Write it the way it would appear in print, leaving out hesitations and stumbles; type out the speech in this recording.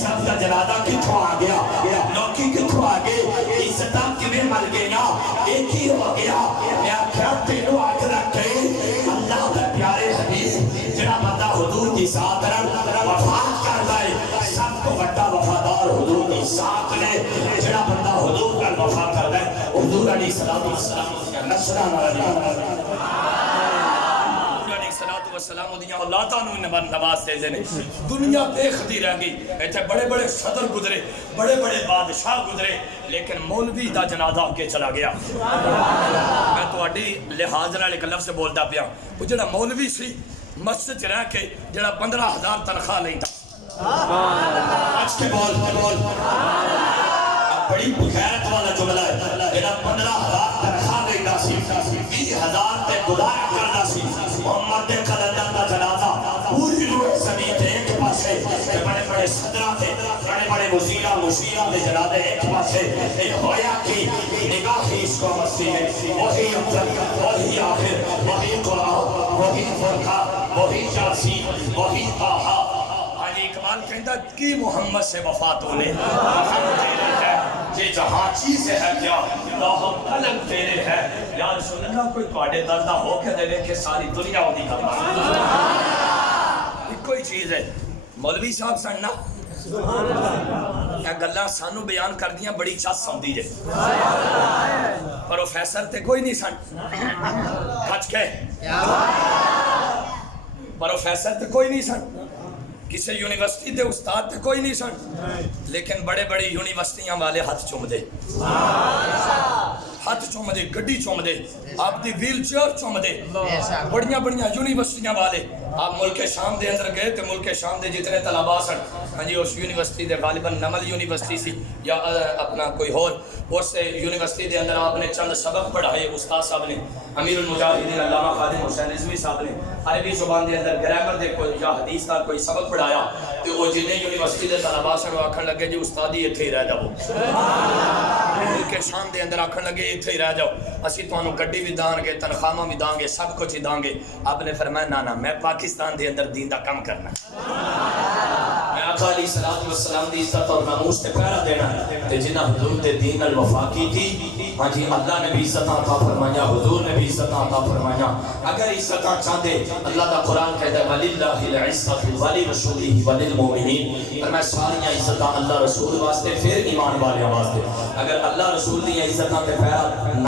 صاحب کا جنازہ کتھوں آ گیا، نوکی کتھوں آ گئے، عزت کیویں مل گئی نا، ایک ہی ہو گیا۔ میں آخیا تینوں آنکھ رکھ کے اللہ کے پیارے حبیب جڑا بندہ حضور کی ذات نال وفات کردا ہے، سب تو بڑا وفادار حضور کی ذات نے جڑا بندہ حضور نال وفا کردا ہے، حضور علیہ الصلوۃ والسلام نصرہ نال والسلام دیاں اولاداں نوں نوازتے نے۔ دنیا دیکھتی رہ گئی، ایتھے بڑے بڑے صدر گزرے، بڑے بڑے بادشاہ گزرے، لیکن مولوی دا جنازہ اگے چلا گیا۔ میں تہاڈی لحاظ نال ایک لفظ بولدا پیا، وہ جڑا مولوی سی مسجد چ رہ کے جڑا 15,000 تنخواہ لیندا، اچ کے بول بڑی بغیرت والا جملہ ہے، جڑا 15,000 تنخواہ لیندا سی، 20,000 تے گزارا کردا سی۔ محمد قلندر دا جنازہ پوری روح زمین تے ایک پاسے، بڑے بڑے صدراں تے بڑے بڑے وزیراں مشیراں دے جنازے ایک پاسے، اے ہویا کہ نگاہ اس کو مسیح ہے، وہی افضل، وہی آخر، وہی قرآن، وہی فرقہ، وہی یاسین، وہی طٰہٰ۔ علی اقبال کہندا کی محمد سے وفات ہونے ہم تیرے ہے، یہ جہاں چیز ہے کیا لوح قلم تیرے ہے۔ یا رسول اللہ کوئی تواڈے دردہ ہو کے دے کہ ساری دنیا اودی کردا، کوئی چیز ہے۔ مولوی صاحب سننا یہ گلاں سانو بیان کردیاں بڑی چس آندی ہے، پروفیسر تے کوئی نہیں سن کچ کے، پروفیسر تے کوئی نہیں سن، کسی یونیورسٹی دے استاد تے کوئی نہیں سن، لیکن بڑے بڑے یونیورسٹیاں والے ہاتھ چوم دے، ہاتھ چوم دے، گڈی چوم دے، آپ دی ویل چیئر چوم دے، بڑیاں بڑیاں یونیورسٹیاں والے۔ آپ ملک شام دے اندر گئے تو ملک شام دے جتنے طلباء سن، ہاں جی اس یونیورسٹی دے غالباً نمل یونیورسٹی سی یا اپنا کوئی اور، اس یونیورسٹی دے اندر آپ نے چند سبق پڑھائے، استاد صاحب نے، امیر المجاہدین علامہ خادم حسین رضوی صاحب نے عربی زبان دے اندر گرامر دے کوئی یا حدیث کا کوئی سبق پڑھایا، تو وہ جنہیں یونیورسٹی دے طلباء سن وہ آکھن لگے جی استاد ہی اتھے ہی رہ جاؤ، ملک شام دے اندر آکھن لگے اتھے ہی رہ جاؤ، اسی تانوں گڈی بھی دان گے، تنخواہ بھی دان گے، سب کچھ ہی دان گے۔ آپ نے فرمایا نا نا میں پاکستان دے اندر دین دا کم کرنا، میں آقا علیہ الصلوۃ والسلام دی عزت اور ناموس تے پہرا دینا، تے جنہاں حضور دے دین نال وفا کیتی، ہاں جی اللہ نے بھی عزت عطا فرمایا، حضور نے بھی عزت عطا فرمایا۔ اگر عزت چاہتے اللہ دا قرآن کہتا ہے وَلِلَّهِ الْعِزَّةُ وَلِرَسُولِهِ وَلِلْمُؤْمِنِينَ، پر میں ساری عزت اللہ رسول واسطے پھر ایمان والے واسطے، اگر اللہ رسول دی عزت تے پہرا